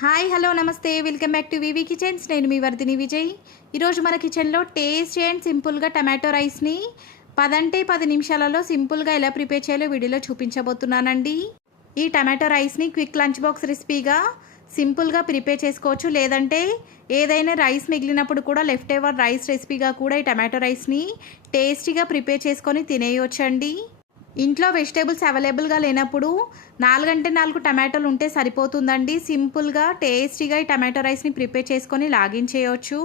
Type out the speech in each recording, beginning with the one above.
Hi hello నమస్తే. Welcome back to VV kitchens నేను మీ వర్ధిని విజయ్. ఈరోజు మన కిచెన్లో టేస్ట్ అండ్ సింపుల్గా టమాటో రైస్ని పదంటే పది నిమిషాలలో సింపుల్గా ఎలా ప్రిపేర్ చేయాలో వీడియోలో చూపించబోతున్నానండి. ఈ టమాటో రైస్ని క్విక్ లంచ్ బాక్స్ రెసిపీగా సింపుల్గా ప్రిపేర్ చేసుకోవచ్చు. లేదంటే ఏదైనా రైస్ మిగిలినప్పుడు కూడా లెఫ్ట్ ఓవర్ రైస్ రెసిపీగా కూడా ఈ టమాటో రైస్ని టేస్టీగా ప్రిపేర్ చేసుకొని తినేయొచ్చండి. ఇంట్లో వెజిటేబుల్స్ అవైలబుల్గా లేనప్పుడు నాలుగంటే నాలుగు టమాటోలు ఉంటే సరిపోతుందండి. సింపుల్గా టేస్టీగా ఈ టమాటో రైస్ని ప్రిపేర్ చేసుకొని లాగిన్ చేయవచ్చు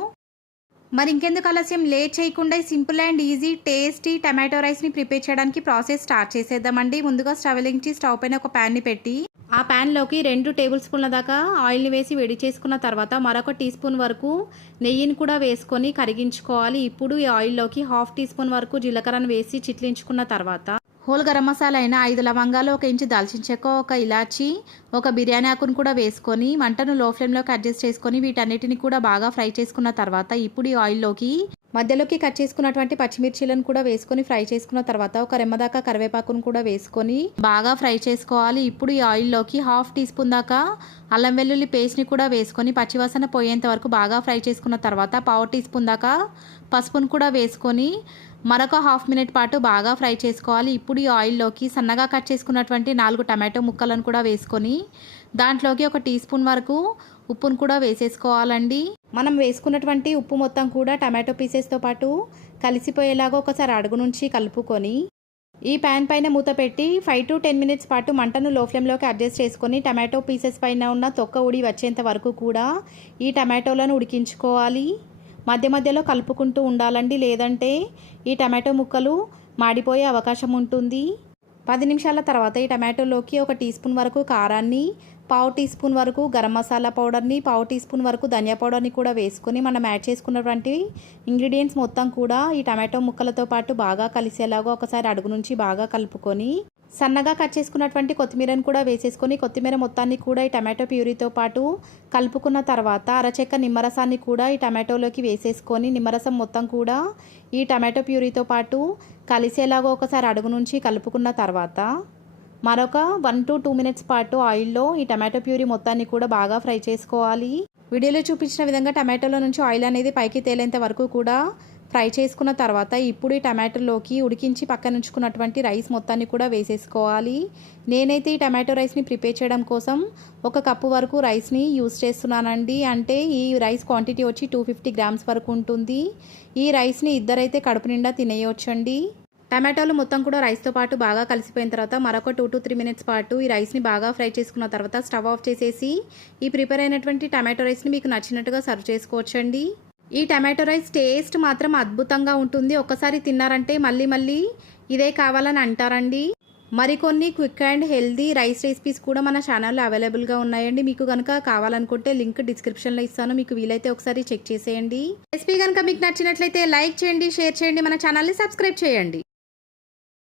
మరి ఇంకెందుకు ఆలస్యం? లేట్ చేయకుండా simple and easy tasty tomato రైస్ని ప్రిపేర్ చేయడానికి ప్రాసెస్ స్టార్ట్ చేసేద్దామండి. ముందుగా స్టవ్ వెలిగించి స్టవ్ పైన ఒక ప్యాన్ని పెట్టి ఆ ప్యాన్లోకి రెండు టేబుల్ స్పూన్ల దాకా ఆయిల్ని వేసి వేడి చేసుకున్న తర్వాత మరొక టీ స్పూన్ వరకు నెయ్యిని కూడా వేసుకొని కరిగించుకోవాలి. ఇప్పుడు ఈ ఆయిల్లోకి హాఫ్ టీ స్పూన్ వరకు జీలకర్రను వేసి చిట్లించుకున్న తర్వాత హోల్ గరం మసాలా అయిన ఐదు లవంగాలు ఒక ఇంచు దాల్చిన చెక్క ఒక ఇలాచి ఒక బిర్యానీ ఆకును కూడా వేసుకొని మంటను లో ఫ్లేమ్లోకి అడ్జస్ట్ చేసుకొని వీటన్నిటిని కూడా బాగా ఫ్రై చేసుకున్న తర్వాత ఇప్పుడు ఈ ఆయిల్లోకి మధ్యలోకి కట్ చేసుకున్నటువంటి పచ్చిమిర్చీలను కూడా వేసుకొని ఫ్రై చేసుకున్న తర్వాత ఒక రెమ్మదాకా కరివేపాకును కూడా వేసుకొని బాగా ఫ్రై చేసుకోవాలి. ఇప్పుడు ఈ ఆయిల్లోకి హాఫ్ టీ స్పూన్ దాకా అల్లం వెల్లుల్లి పేస్ట్ని కూడా వేసుకొని పచ్చివాసన పోయేంత వరకు బాగా ఫ్రై చేసుకున్న తర్వాత పావు టీ స్పూన్ దాకా పసుపును కూడా వేసుకొని మరొక హాఫ్ మినిట్ పాటు బాగా ఫ్రై చేసుకోవాలి. ఇప్పుడు ఈ ఆయిల్లోకి సన్నగా కట్ చేసుకున్నటువంటి నాలుగు టమాటో ముక్కలను కూడా వేసుకొని దాంట్లోకి ఒక టీ స్పూన్ వరకు ఉప్పును కూడా వేసేసుకోవాలండి. మనం వేసుకున్నటువంటి ఉప్పు మొత్తం కూడా టమాటో పీసెస్తో పాటు కలిసిపోయేలాగా ఒకసారి అడుగు నుంచి కలుపుకొని ఈ ప్యాన్ పైన మూత పెట్టి ఫైవ్ టు టెన్ మినిట్స్ పాటు మంటను లో ఫ్లేమ్లోకి అడ్జస్ట్ చేసుకొని టమాటో పీసెస్ పైన ఉన్న తొక్క ఉడి వచ్చేంత వరకు కూడా ఈ టమాటోలను ఉడికించుకోవాలి. మధ్య మధ్యలో కలుపుకుంటూ ఉండాలండి. లేదంటే ఈ టమాటో ముక్కలు మాడిపోయే అవకాశం ఉంటుంది. పది నిమిషాల తర్వాత ఈ టమాటోలోకి ఒక టీ స్పూన్ వరకు కారాన్ని పావు టీ స్పూన్ వరకు గరం మసాలా పౌడర్ని పావు టీ స్పూన్ వరకు ధనియా పౌడర్ని కూడా వేసుకొని మనం యాడ్ చేసుకున్నటువంటి ఇంగ్రీడియంట్స్ మొత్తం కూడా ఈ టమాటో ముక్కలతో పాటు బాగా కలిసేలాగా ఒకసారి అడుగు నుంచి బాగా కలుపుకొని సన్నగా కట్ చేసుకున్నటువంటి కొత్తిమీరను కూడా వేసేసుకొని కొత్తిమీర మొత్తాన్ని కూడా ఈ టమాటో ప్యూరీతో పాటు కలుపుకున్న తర్వాత అరచెక్క నిమ్మరసాన్ని కూడా ఈ టమాటోలోకి వేసేసుకొని నిమ్మరసం మొత్తం కూడా ఈ టమాటో ప్యూరీతో పాటు కలిసేలాగా ఒకసారి అడుగు నుంచి కలుపుకున్న తర్వాత మరొక వన్ టు టూ మినిట్స్ పాటు ఆయిల్లో ఈ టమాటో ప్యూరీ మొత్తాన్ని కూడా బాగా ఫ్రై చేసుకోవాలి. వీడియోలో చూపించిన విధంగా టమాటోలో నుంచి ఆయిల్ అనేది పైకి తేలేంత వరకు కూడా ఫ్రై చేసుకున్న తర్వాత ఇప్పుడు ఈ టమాటోలోకి ఉడికించి పక్కన ఉంచుకున్నటువంటి రైస్ మొత్తాన్ని కూడా వేసేసుకోవాలి. నేనైతే ఈ టమాటో రైస్ని ప్రిపేర్ చేయడం కోసం ఒక కప్పు వరకు రైస్ని యూస్ చేస్తున్నానండి. అంటే ఈ రైస్ క్వాంటిటీ వచ్చి టూ ఫిఫ్టీ గ్రామ్స్ వరకు ఉంటుంది. ఈ రైస్ని ఇద్దరైతే కడుపు నిండా తినేయొచ్చండి. టమాటోలు మొత్తం కూడా రైస్తో పాటు బాగా కలిసిపోయిన తర్వాత మరొక టూ టు త్రీ మినిట్స్ పాటు ఈ రైస్ని బాగా ఫ్రై చేసుకున్న తర్వాత స్టవ్ ఆఫ్ చేసేసి ఈ ప్రిపేర్ అయినటువంటి టమాటో రైస్ని మీకు నచ్చినట్టుగా సర్వ్ చేసుకోవచ్చండి. ఈ టమాటో రైస్ టేస్ట్ మాత్రం అద్భుతంగా ఉంటుంది. ఒకసారి తిన్నారంటే మళ్ళీ మళ్ళీ ఇదే కావాలని అంటారండి. మరికొన్ని quick and healthy rice recipes కూడా మన ఛానల్లో అవైలబుల్గా ఉన్నాయండి. మీకు కనుక కావాలనుకుంటే లింక్ డిస్క్రిప్షన్లో ఇస్తాను. మీకు వీలైతే ఒకసారి చెక్ చేసేయండి. రెసిపీ కనుక మీకు నచ్చినట్లయితే లైక్ చేయండి షేర్ చేయండి. మన ఛానల్ని సబ్స్క్రైబ్ చేయండి.